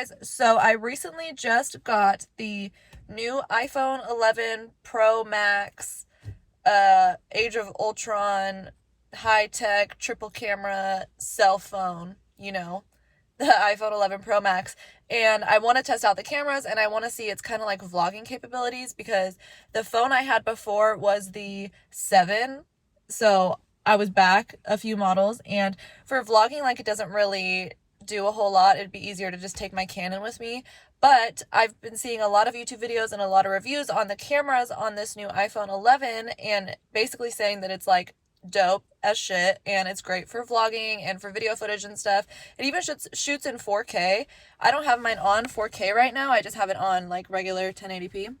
guys, so I recently just got the new iPhone 11 Pro Max, Age of Ultron, high-tech, triple camera cell phone, the iPhone 11 Pro Max. And I want to test out the cameras, and I want to see its kind of like vlogging capabilities, because the phone I had before was the 7, so I was back a few models, and for vlogging, like, it doesn't really do a whole lot. It'd be easier to just take my Canon with me. But I've been seeing a lot of YouTube videos and a lot of reviews on the cameras on this new iPhone 11, and basically saying that it's like dope as shit, and it's great for vlogging and for video footage and stuff. It even shoots in 4K. I don't have mine on 4K right now. I just have it on like regular 1080p.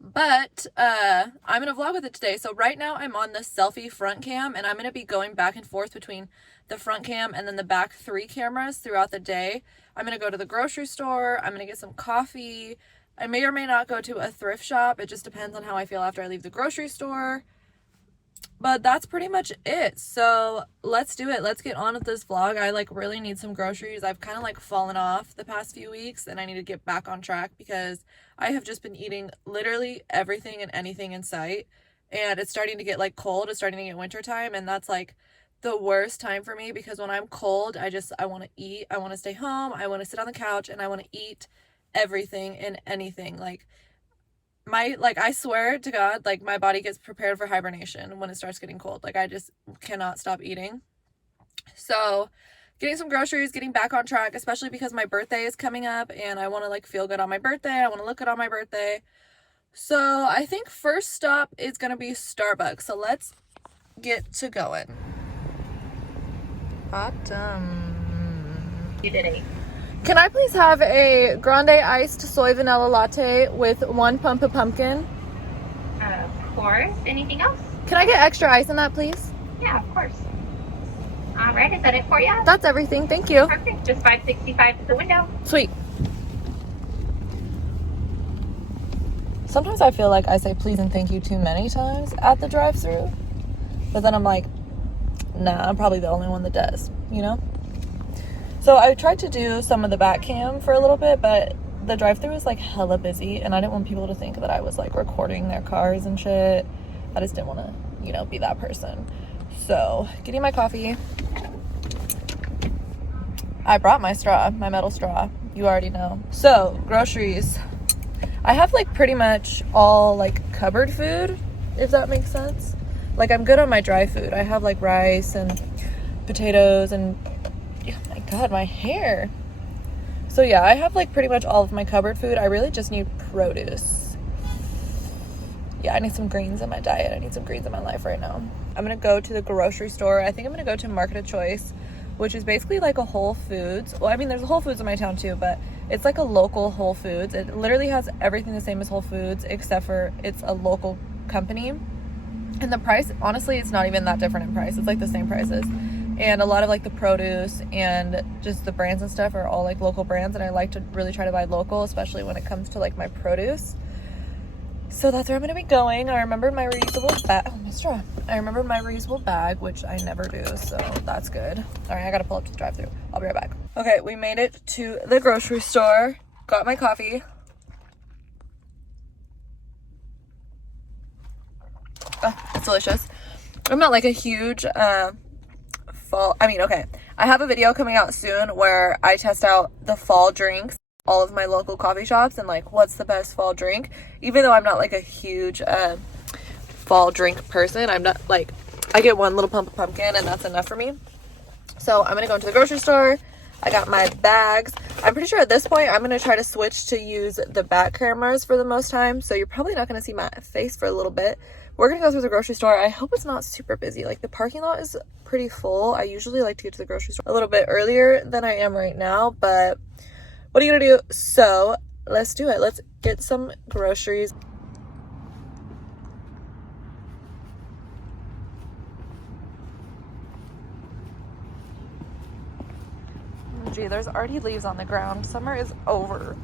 But I'm going to vlog with it today. So right now I'm on the selfie front cam, and I'm going to be going back and forth between the front cam and then the back 3 cameras throughout the day. I'm going to go to the grocery store. I'm going to get some coffee. I may or may not go to a thrift shop. It just depends on how I feel after I leave the grocery store. But that's pretty much it. So let's do it. Let's get on with this vlog. I like really need some groceries. I've kind of like fallen off the past few weeks, and I need to get back on track because I have just been eating literally everything and anything in sight. And it's starting to get like cold. It's starting to get winter time, and that's like the worst time for me, because when I'm cold, I want to eat. I want to stay home. I want to sit on the couch, and I want to eat everything and anything. I swear to God, like, my body gets prepared for hibernation when it starts getting cold. Like, I just cannot stop eating. So getting some groceries, getting back on track, especially because my birthday is coming up, and I want to like feel good on my birthday. I want to look good on my birthday. So I think first stop is going to be Starbucks. So let's get to going. You did it. Can I please have a grande iced soy vanilla latte with 1 pump of pumpkin? Of course. Anything else? Can I get extra ice in that, please? Yeah, of course. All right, is that it for you? That's everything. Thank you. Perfect. Just $5.65 to the window. Sweet. Sometimes I feel like I say please and thank you too many times at the drive-thru, but then I'm like, nah, I'm probably the only one that does, So I tried to do some of the back cam for a little bit, but the drive-thru was like hella busy, and I didn't want people to think that I was like recording their cars and shit. I just didn't want to, be that person. So getting my coffee. I brought my straw, my metal straw. You already know. So groceries. I have like pretty much all like cupboard food, if that makes sense. Like, I'm good on my dry food. I have like rice and potatoes and, oh my God, my hair. So yeah, I have like pretty much all of my cupboard food. I really just need produce. Yeah, I need some greens in my diet. I need some greens in my life right now. I'm gonna go to the grocery store. I think I'm gonna go to Market of Choice, which is basically like a Whole Foods. Well, I mean, there's a Whole Foods in my town too, but it's like a local Whole Foods. It literally has everything the same as Whole Foods, except for it's a local company. And the price, honestly, it's not even that different in price. It's like the same prices. And a lot of like the produce and just the brands and stuff are all like local brands. And I like to really try to buy local, especially when it comes to like my produce. So that's where I'm going to be going. I remembered my reusable bag. Oh, my straw. I remembered my reusable bag, which I never do. So that's good. All right, I got to pull up to the drive-thru. I'll be right back. Okay, we made it to the grocery store. Got my coffee. Oh, it's delicious. I'm not like a huge fall. Okay. I have a video coming out soon where I test out the fall drinks, all of my local coffee shops, and like what's the best fall drink. Even though I'm not like a huge fall drink person, I'm not like, I get 1 little pump of pumpkin and that's enough for me. So I'm gonna go into the grocery store. I got my bags. I'm pretty sure at this point I'm going to try to switch to use the back cameras for the most time. So you're probably not going to see my face for a little bit. We're going to go through the grocery store. I hope it's not super busy. Like, the parking lot is pretty full. I usually like to get to the grocery store a little bit earlier than I am right now. But what are you going to do? So let's do it. Let's get some groceries. Gee, there's already leaves on the ground. Summer is over.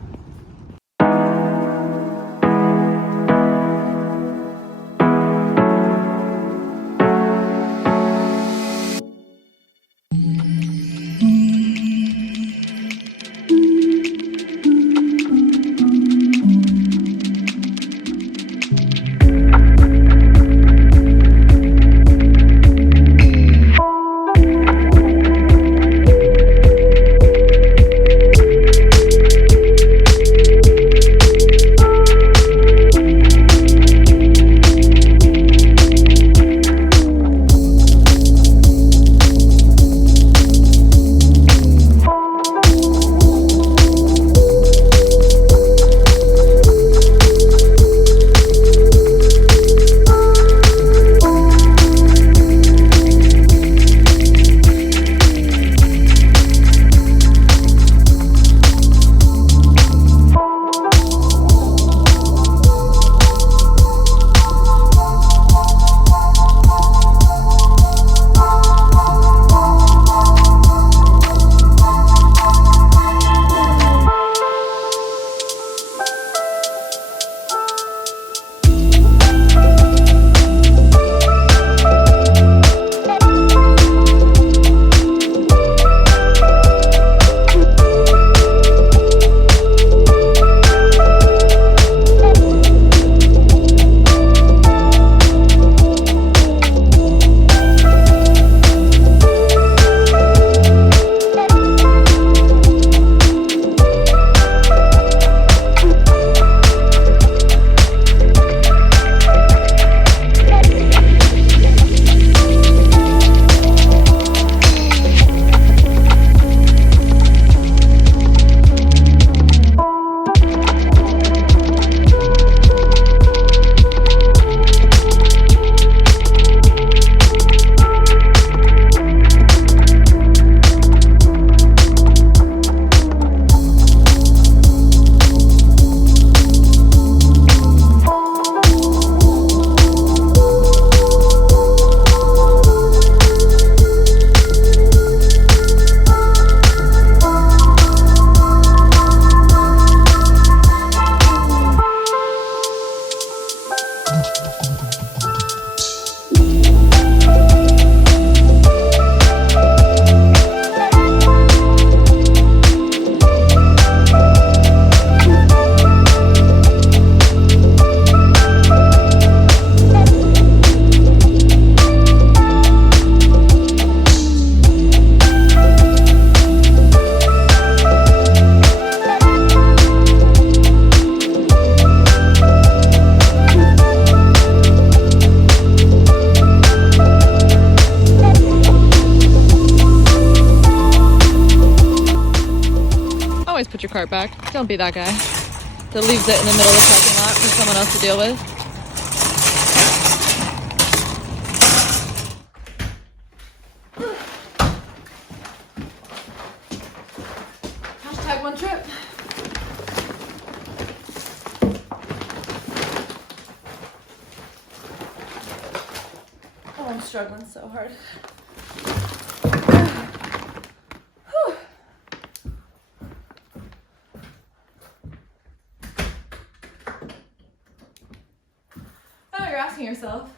always put your cart back. Don't be that guy that leaves it in the middle of the parking lot for someone else to deal with. Hashtag one trip. Oh, I'm struggling so hard. You're asking yourself,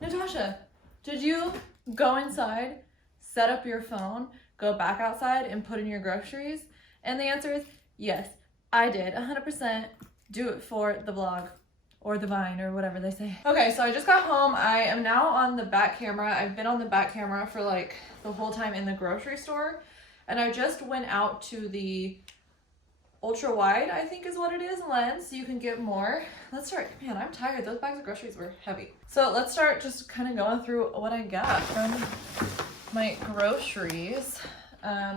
Natasha, did you go inside, set up your phone, go back outside, and put in your groceries? And the answer is yes, I did. 100% do it for the vlog or the Vine or whatever they say. Okay, so I just got home. I am now on the back camera. I've been on the back camera for like the whole time in the grocery store. And I just went out to the ultra wide, I think is what it is, lens, so you can get more. Let's start. Man, I'm tired. Those bags of groceries were heavy. So let's start just kind of going through what I got from my groceries.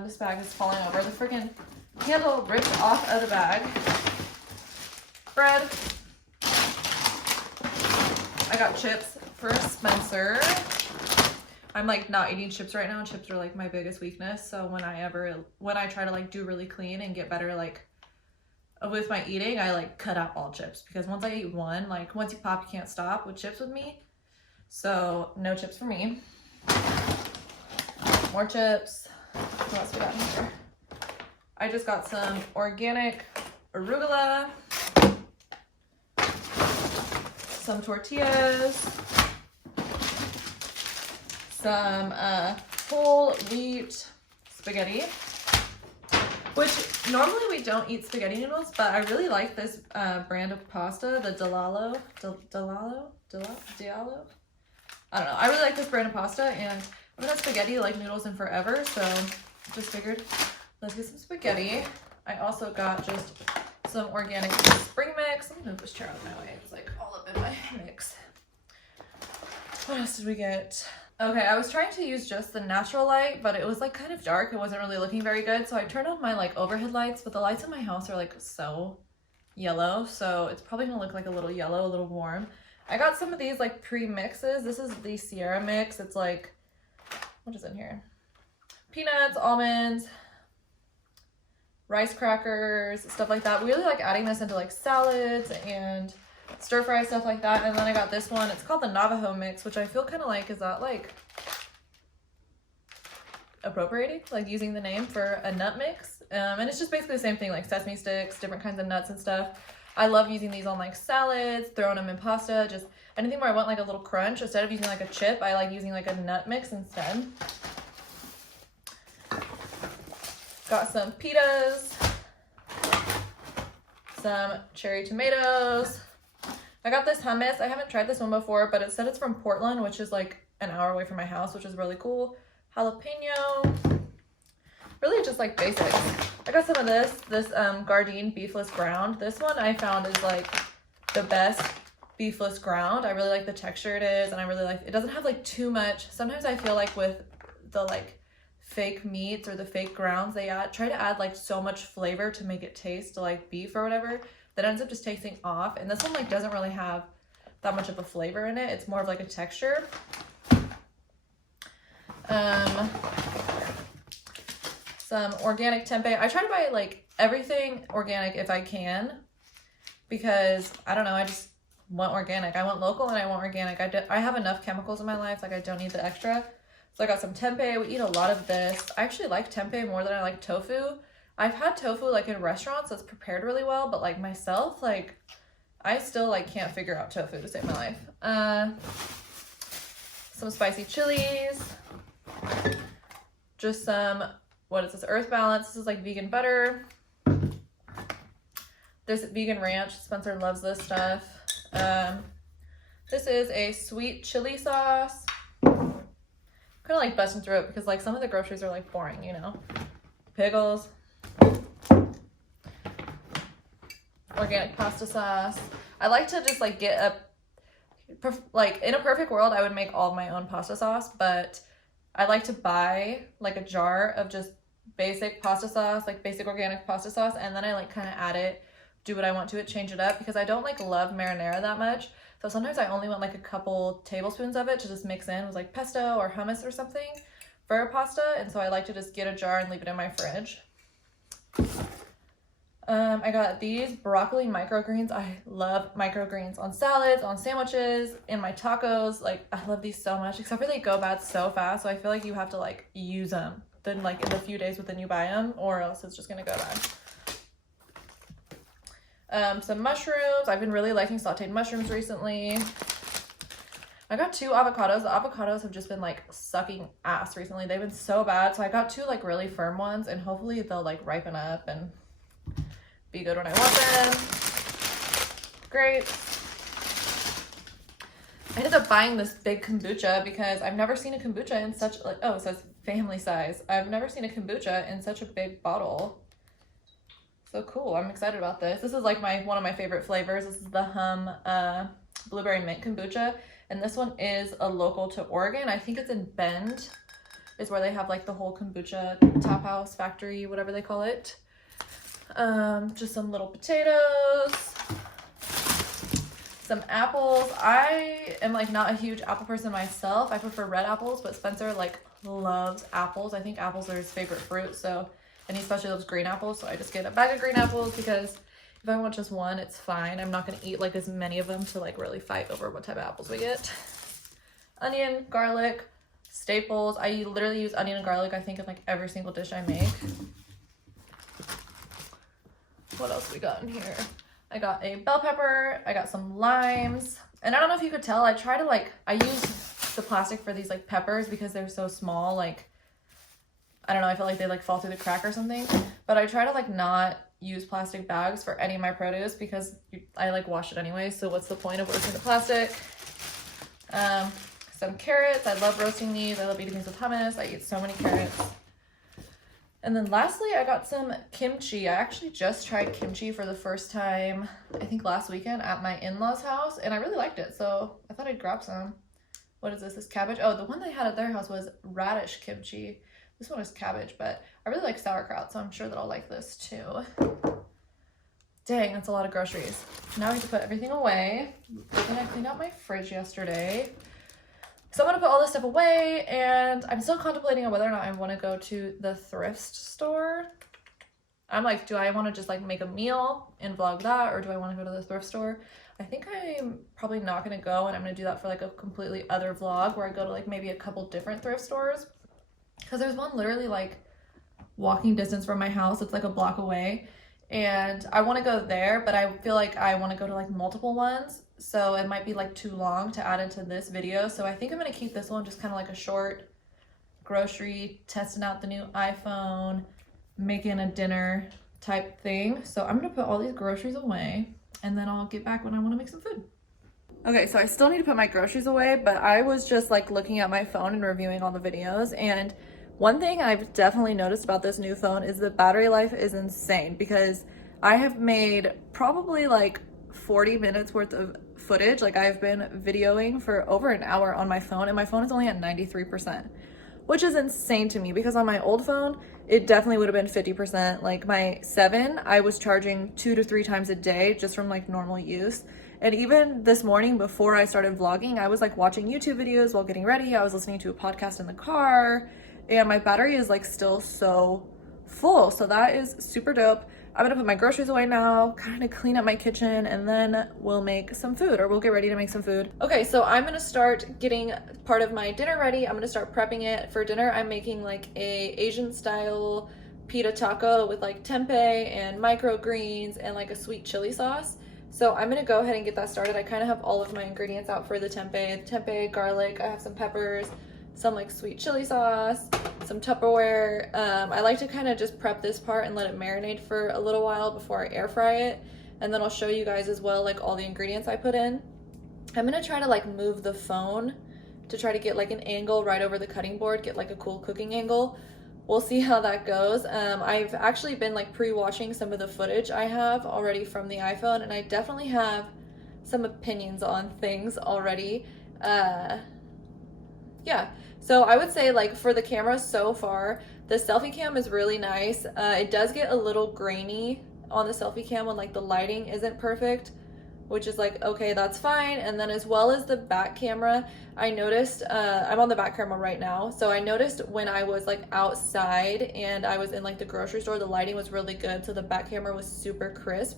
This bag is falling over. The freaking handle ripped off of the bag. Bread. I got chips for Spencer. I'm like not eating chips right now. Chips are like my biggest weakness. So when I try to like do really clean and get better like with my eating, I like cut out all chips, because once I eat one, like once you pop, you can't stop with chips with me. So no chips for me. More chips. What else we got here? I just got some organic arugula, some tortillas, some whole wheat spaghetti, which normally we don't eat spaghetti noodles, but I really like this brand of pasta, the Diallo. I don't know. I really like this brand of pasta, and I haven't had spaghetti like noodles in forever, so just figured let's get some spaghetti. I also got just some organic spring mix. Let me move this chair out of my way. It's like all up in my mix. What else did we get? Okay, I was trying to use just the natural light, but it was like kind of dark. It wasn't really looking very good. So I turned on my like overhead lights, but the lights in my house are like so yellow. So it's probably gonna look like a little yellow, a little warm. I got some of these like pre-mixes. This is the Sierra mix. It's like, what is in here? Peanuts, almonds, rice crackers, stuff like that. We really like adding this into like salads and stir fry, stuff like that. And then I got this one. It's called the Navajo mix, which I feel kind of like, is that like appropriating, like using the name for a nut mix? And it's just basically the same thing, like sesame sticks, different kinds of nuts and stuff. I love using these on like salads, throwing them in pasta, just anything where I want like a little crunch. Instead of using like a chip, I like using like a nut mix instead. Got some pitas, some cherry tomatoes. I got this hummus. I haven't tried this one before, but it said it's from Portland, which is like an hour away from my house, which is really cool. Jalapeno. Really just like basics. I got some of this Gardein beefless ground. This one I found is like the best beefless ground. I really like the texture it is, and I really like, it doesn't have like too much. Sometimes I feel like with the like fake meats or the fake grounds, they try to add like so much flavor to make it taste like beef or whatever, that ends up just tasting off. And this one like doesn't really have that much of a flavor in it. It's more of like a texture. Some organic tempeh. I try to buy like everything organic if I can, because I don't know, I just want organic. I want local and I want organic. I have enough chemicals in my life, like I don't need the extra. So I got some tempeh. We eat a lot of this. I actually like tempeh more than I like tofu. I've had tofu like in restaurants that's prepared really well, but like myself, like I still like can't figure out tofu to save my life. Some spicy chilies. Just some, what is this? Earth Balance. This is like vegan butter. This vegan ranch. Spencer loves this stuff. This is a sweet chili sauce. Kind of like busting through it because like some of the groceries are like boring, you know. Pickles. Organic pasta sauce. I like to just like get like in a perfect world I would make all of my own pasta sauce, but I like to buy like a jar of just basic pasta sauce, like basic organic pasta sauce, and then I like kind of add it, do what I want to it, change it up, because I don't like love marinara that much. So sometimes I only want like a couple tablespoons of it to just mix in with like pesto or hummus or something for a pasta. And so I like to just get a jar and leave it in my fridge. I got these broccoli microgreens. I love microgreens on salads, on sandwiches, in my tacos. Like, I love these so much, except for they go bad so fast. So I feel like you have to like use them then like in the few days within you buy them, or else it's just gonna go bad. Some mushrooms. I've been really liking sauteed mushrooms recently. I got 2 avocados. The avocados have just been like sucking ass recently. They've been so bad. So I got 2 like really firm ones, and hopefully they'll like ripen up and be good when I want them. Grapes. I ended up buying this big kombucha because I've never seen a kombucha in such like, oh, it says family size. I've never seen a kombucha in such a big bottle. So cool. I'm excited about this. This is like one of my favorite flavors. This is the Hum blueberry mint kombucha, and this one is a local to Oregon. I think it's in Bend is where they have like the whole kombucha tap house factory, whatever they call it. Just some little potatoes, some apples. I am like not a huge apple person myself. I prefer red apples, but Spencer like loves apples. I think apples are his favorite fruit, so, and he especially loves green apples, so I just get a bag of green apples because if I want just one, it's fine. I'm not going to eat like as many of them to like really fight over what type of apples we get. Onion, garlic, staples. I literally use onion and garlic, I think, in like every single dish I make. What else we got in here? I got a bell pepper. I got some limes. And I don't know if you could tell, I try to like, I use the plastic for these like peppers because they're so small. Like, I don't know, I feel like they like fall through the crack or something. But I try to like not use plastic bags for any of my produce because I like wash it anyway. So what's the point of wasting the plastic? Some carrots. I love roasting these. I love eating these with hummus. I eat so many carrots. And then lastly, I got some kimchi. I actually just tried kimchi for the first time, I think last weekend at my in-laws' house, and I really liked it. So I thought I'd grab some. What is this? This cabbage? Oh, the one they had at their house was radish kimchi. This one is cabbage, but I really like sauerkraut, so I'm sure that I'll like this too. Dang, that's a lot of groceries. Now I have to put everything away. Then I cleaned out my fridge yesterday. So I'm going to put all this stuff away, and I'm still contemplating on whether or not I want to go to the thrift store. I'm like, do I want to just like make a meal and vlog that, or do I want to go to the thrift store? I think I'm probably not going to go, and I'm going to do that for like a completely other vlog where I go to like maybe a couple different thrift stores. Because there's one literally like walking distance from my house. It's like a block away, and I want to go there, but I feel like I want to go to like multiple ones. So it might be like too long to add into this video. So I think I'm going to keep this one just kind of like a short grocery, testing out the new iPhone, making a dinner type thing. So I'm going to put all these groceries away, and then I'll get back when I want to make some food. Okay, so I still need to put my groceries away, but I was just like looking at my phone and reviewing all the videos, and one thing I've definitely noticed about this new phone is the battery life is insane, because I have made probably like 40 minutes worth of footage. Like, I've been videoing for over an hour on my phone, and my phone is only at 93%, which is insane to me, because on my old phone it definitely would have been 50%. Like my 7, I was charging 2 to 3 times a day just from like normal use. And even this morning before I started vlogging, I was like watching YouTube videos while getting ready. I was listening to a podcast in the car, and my battery is like still so full. So that is super dope. I'm gonna put my groceries away now, kind of clean up my kitchen, and then we'll make some food, or we'll get ready to make some food. Okay, so I'm gonna start getting part of my dinner ready. I'm gonna start prepping it for dinner. I'm making like a Asian style pita taco with like tempeh and microgreens and like a sweet chili sauce. So I'm gonna go ahead and get that started. I kind of have all of my ingredients out for the tempeh, garlic. I have some peppers, some like sweet chili sauce, some Tupperware. I like to kind of just prep this part and let it marinate for a little while before I air fry it. And then I'll show you guys as well like all the ingredients I put in. I'm gonna try to like move the phone to try to get like an angle right over the cutting board, get like a cool cooking angle. We'll see how that goes. I've actually been like pre-watching some of the footage I have already from the iPhone, and I definitely have some opinions on things already. Yeah, so I would say like for the camera so far, The selfie cam is really nice. It does get a little grainy on the selfie cam when like the lighting isn't perfect, which is like, okay, that's fine. And then as well as the back camera, I noticed, I'm on the back camera right now. So I noticed when I was like outside and I was in like the grocery store, the lighting was really good. So the back camera was super crisp.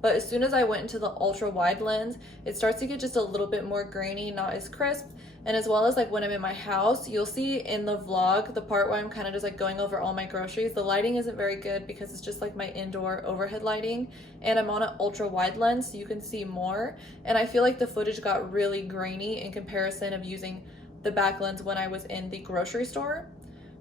But as soon as I went into the ultra wide lens, it starts to get just a little bit more grainy, not as crisp. And as well as like when I'm in my house, you'll see in the vlog, the part where I'm kind of just like going over all my groceries, the lighting isn't very good because it's just like my indoor overhead lighting, and I'm on an ultra wide lens so you can see more. And I feel like the footage got really grainy in comparison of using the back lens when I was in the grocery store.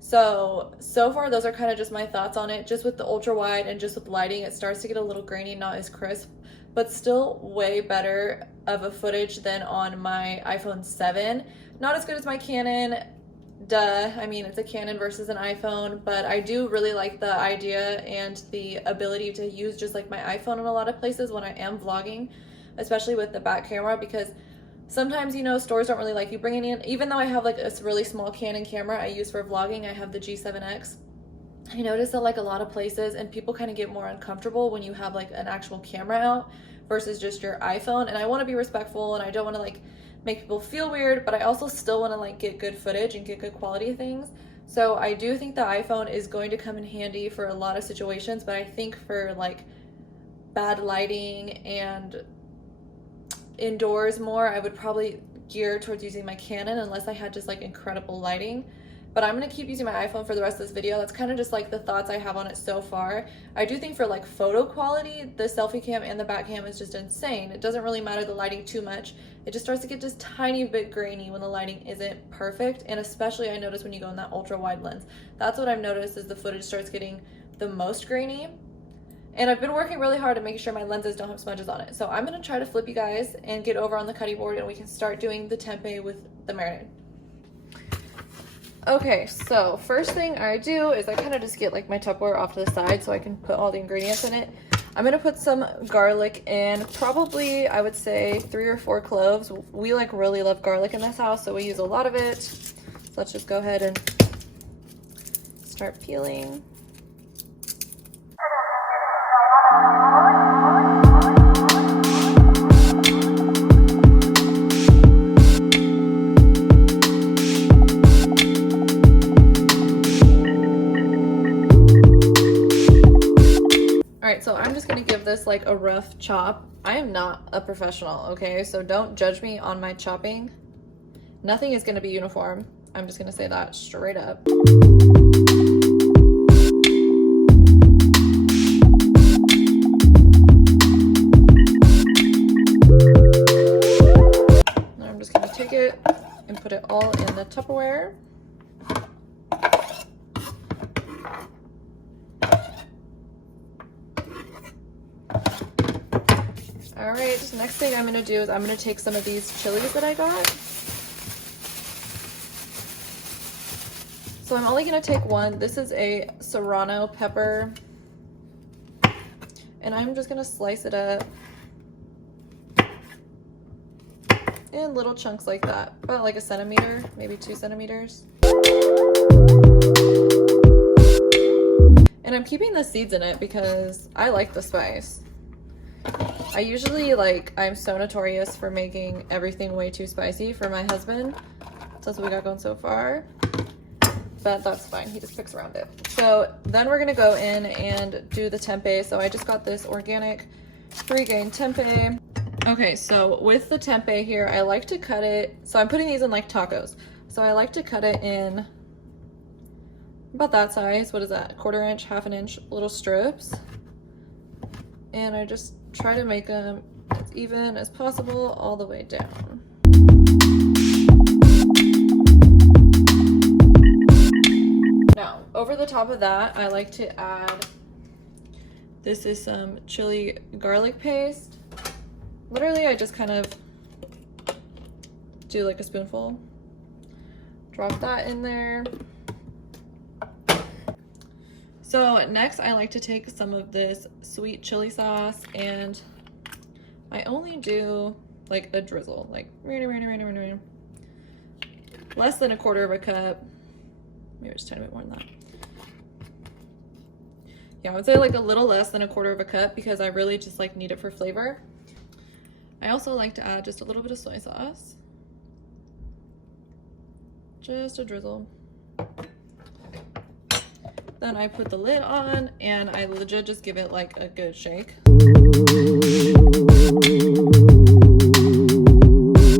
So far those are kind of just my thoughts on it. Just with the ultra wide and just with lighting, it starts to get a little grainy, not as crisp, but still way better of a footage than on my iPhone 7. Not as good as my Canon, duh. I mean, it's a Canon versus an iPhone, but I do really like the idea and the ability to use just like my iPhone in a lot of places when I am vlogging, especially with the back camera, because sometimes, you know, stores don't really like you bringing in, even though I have like a really small Canon camera I use for vlogging, I have the G7X. I notice that like a lot of places and people kind of get more uncomfortable when you have like an actual camera out versus just your iPhone. And I want to be respectful and I don't want to like make people feel weird, but I also still want to like get good footage and get good quality things. So I do think the iPhone is going to come in handy for a lot of situations, but I think for like bad lighting and indoors more, I would probably gear towards using my Canon unless I had just like incredible lighting. But I'm going to keep using my iPhone for the rest of this video. That's kind of just like the thoughts I have on it so far. I do think for like photo quality, the selfie cam and the back cam is just insane. It doesn't really matter the lighting too much. It just starts to get just tiny bit grainy when the lighting isn't perfect. And especially I notice when you go in that ultra wide lens. That's what I've noticed, is the footage starts getting the most grainy. And I've been working really hard at making sure my lenses don't have smudges on it. So I'm going to try to flip you guys and get over on the cutting board and we can start doing the tempeh with the marinade. Okay, so first thing I do is I kind of just get like my Tupperware off to the side so I can put all the ingredients in it. I'm going to put some garlic in, probably I would say 3 or 4 cloves. We like really love garlic in this house, so we use a lot of it. So let's just go ahead and start peeling. So I'm just gonna give this like a rough chop. I am not a professional, okay? So don't judge me on my chopping. Nothing is gonna be uniform. I'm just gonna say that straight up. Now I'm just gonna take it and put it all in the Tupperware. All right, next thing I'm gonna do is I'm gonna take some of these chilies that I got. So I'm only gonna take one. This is a serrano pepper. And I'm just gonna slice it up in little chunks like that, about like 1 centimeter, maybe 2 centimeters. And I'm keeping the seeds in it because I like the spice. I usually I'm so notorious for making everything way too spicy for my husband. So that's what we got going so far. But that's fine, he just picks around it. So then we're gonna go in and do the tempeh. So I just got this organic 3-grain tempeh. Okay, so with the tempeh here, I like to cut it, so I'm putting these in like tacos. So I like to cut it in about that size. What is that? 1/4 inch, 1/2 inch little strips. And I just try to make them as even as possible all the way down. Now, over the top of that, I like to add, this is some chili garlic paste. Literally, I just kind of do like a spoonful. Drop that in there. So next I like to take some of this sweet chili sauce, and I only do like a drizzle, like less than 1/4 cup, maybe just a tiny bit more than that. Yeah, I would say like a little less than 1/4 cup because I really just like need it for flavor. I also like to add just a little bit of soy sauce. Just a drizzle. Then I put the lid on and I legit just give it like a good shake.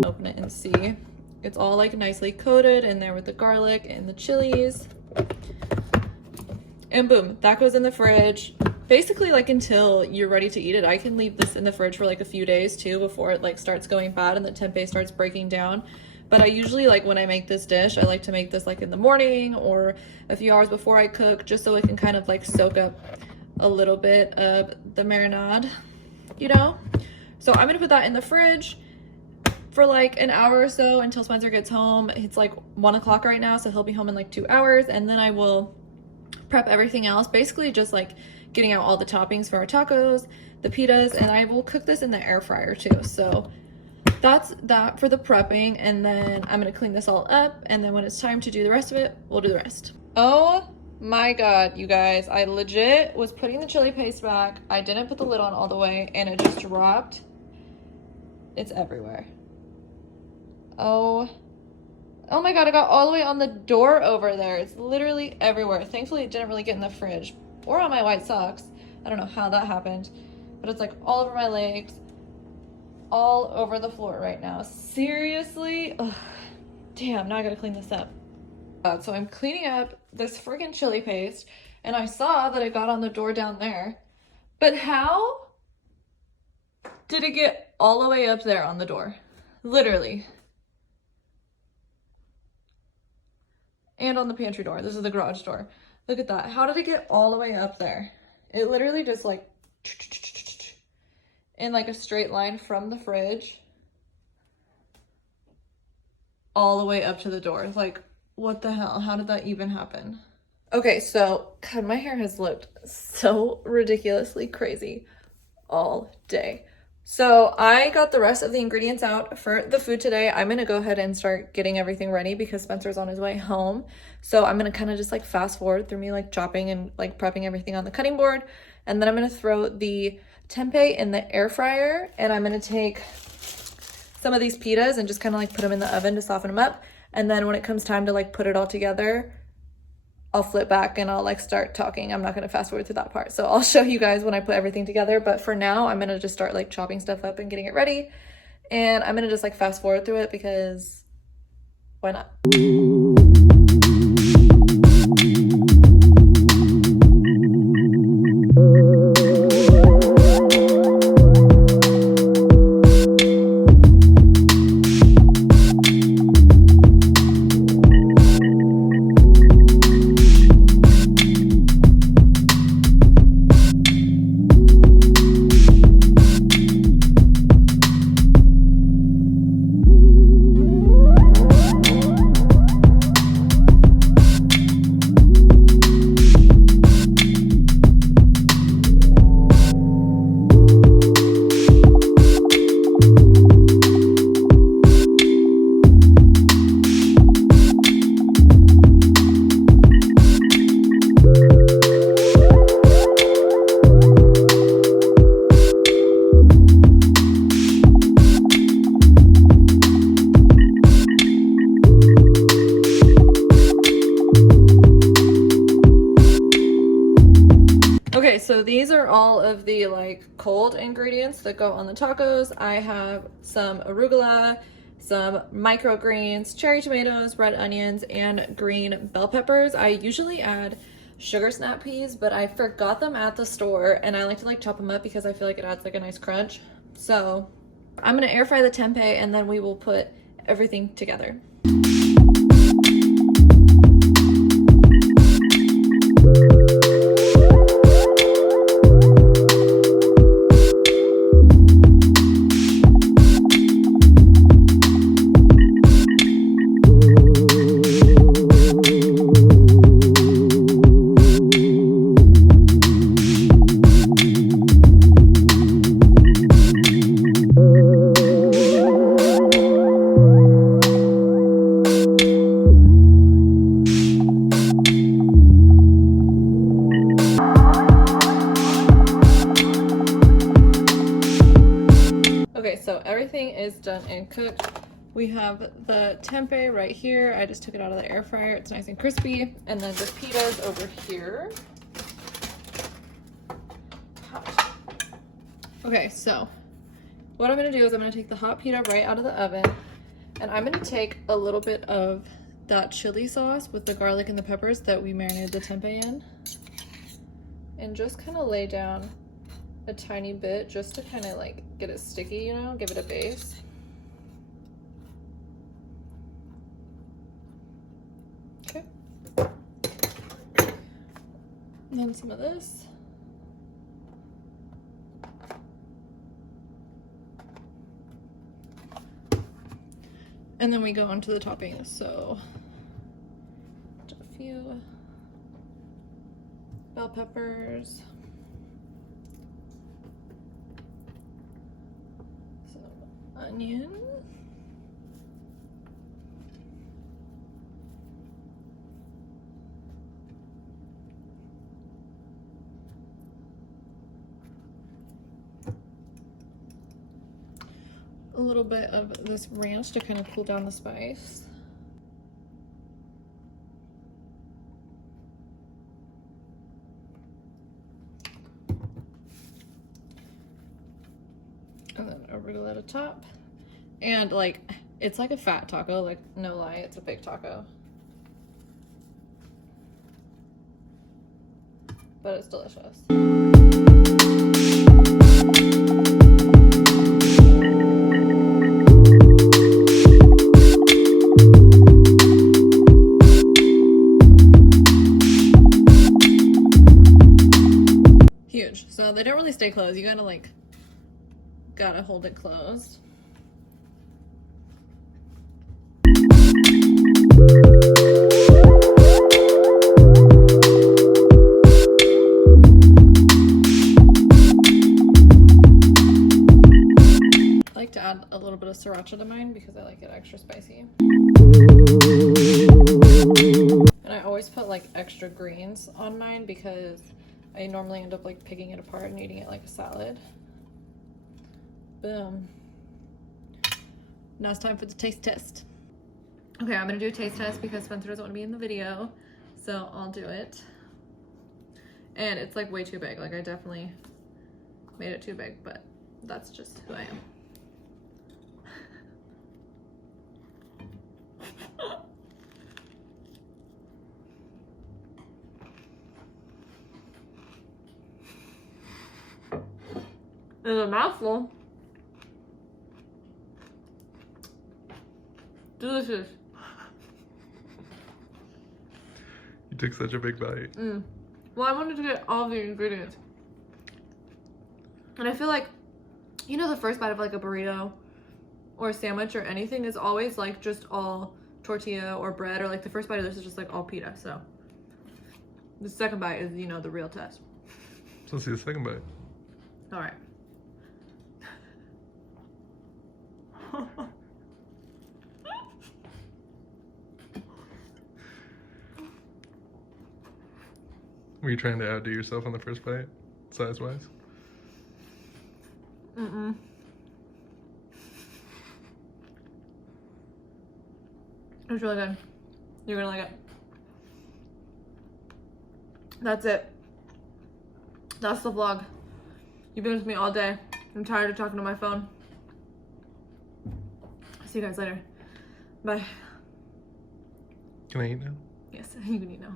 Open it and see. It's all like nicely coated in there with the garlic and the chilies. And boom, that goes in the fridge. Basically like until you're ready to eat it. I can leave this in the fridge for like a few days too before it like starts going bad and the tempeh starts breaking down. But I usually like when I make this dish, I like to make this like in the morning or a few hours before I cook, just so it can kind of like soak up a little bit of the marinade, you know? So I'm gonna put that in the fridge for like an hour or so until Spencer gets home. It's like 1 o'clock right now, so he'll be home in like 2 hours, and then I will prep everything else, basically just like getting out all the toppings for our tacos, the pitas, and I will cook this in the air fryer too. So that's that for the prepping, and then I'm gonna clean this all up, and then when it's time to do the rest of it, we'll do the rest. Oh my god, you guys, I legit was putting the chili paste back. I didn't put the lid on all the way and it just dropped. It's everywhere. Oh my god, I got all the way on the door over there. It's literally everywhere. Thankfully, it didn't really get in the fridge or on my white socks. I don't know how that happened, but it's like all over my legs, all over the floor right now. Seriously? Ugh. Damn, now I gotta clean this up. So I'm cleaning up this freaking chili paste, and I saw that it got on the door down there. But how did it get all the way up there on the door? Literally. And on the pantry door. This is the garage door. Look at that. How did it get all the way up there? It literally just like in like a straight line from the fridge all the way up to the door. It's like, what the hell? How did that even happen? Okay, so God, my hair has looked so ridiculously crazy all day. So I got the rest of the ingredients out for the food today. I'm gonna go ahead and start getting everything ready because Spencer's on his way home. So I'm gonna kind of just like fast forward through me like chopping and like prepping everything on the cutting board. And then I'm gonna throw the tempeh in the air fryer, and I'm gonna take some of these pitas and just kind of like put them in the oven to soften them up. And then when it comes time to like put it all together, I'll flip back and I'll like start talking. I'm not gonna fast forward through that part. So I'll show you guys when I put everything together. But for now, I'm gonna just start like chopping stuff up and getting it ready. And I'm gonna just like fast forward through it because why not? Okay, so these are all of the like cold ingredients that go on the tacos. I have some arugula, some microgreens, cherry tomatoes, red onions, and green bell peppers. I usually add sugar snap peas, but I forgot them at the store, and I like to like chop them up because I feel like it adds like a nice crunch. So I'm gonna air fry the tempeh, and then we will put everything together. so everything is done and cooked. We have the tempeh right here. I just took it out of the air fryer. It's nice and crispy. And then the pitas over here. Okay, so what I'm gonna do is I'm gonna take the hot pita right out of the oven, and I'm gonna take a little bit of that chili sauce with the garlic and the peppers that we marinated the tempeh in, and just kind of lay down a tiny bit just to kind of like get it sticky, you know, give it a base. Okay. And then some of this. And then we go on to the toppings. So a few bell peppers, some onion, a little bit of this ranch to kind of cool down the spice. And then arugula at the top. And like, it's like a fat taco, like no lie, it's a big taco. But it's delicious. Huge. So they don't really stay closed. You gotta hold it closed. I like to add a little bit of sriracha to mine because I like it extra spicy. And I always put like extra greens on mine because I normally end up like picking it apart and eating it like a salad. Boom. Now it's time for the taste test. Okay, I'm gonna do a taste test because Spencer doesn't want to be in the video, so I'll do it. And it's like way too big. Like I definitely made it too big, but that's just who I am. It's a mouthful. Delicious. You took such a big bite. Well, I wanted to get all the ingredients. And I feel like, you know, the first bite of like a burrito or a sandwich or anything is always like just all tortilla or bread, or like the first bite of this is just like all pita. So the second bite is, you know, the real test. So let's see the second bite. All right. Were you trying to outdo yourself on the first bite, size-wise? Mm-mm. It's really good. You're gonna like it. That's it. That's the vlog. You've been with me all day. I'm tired of talking to my phone. See you guys later. Bye. Can I eat now? Yes, you can eat now.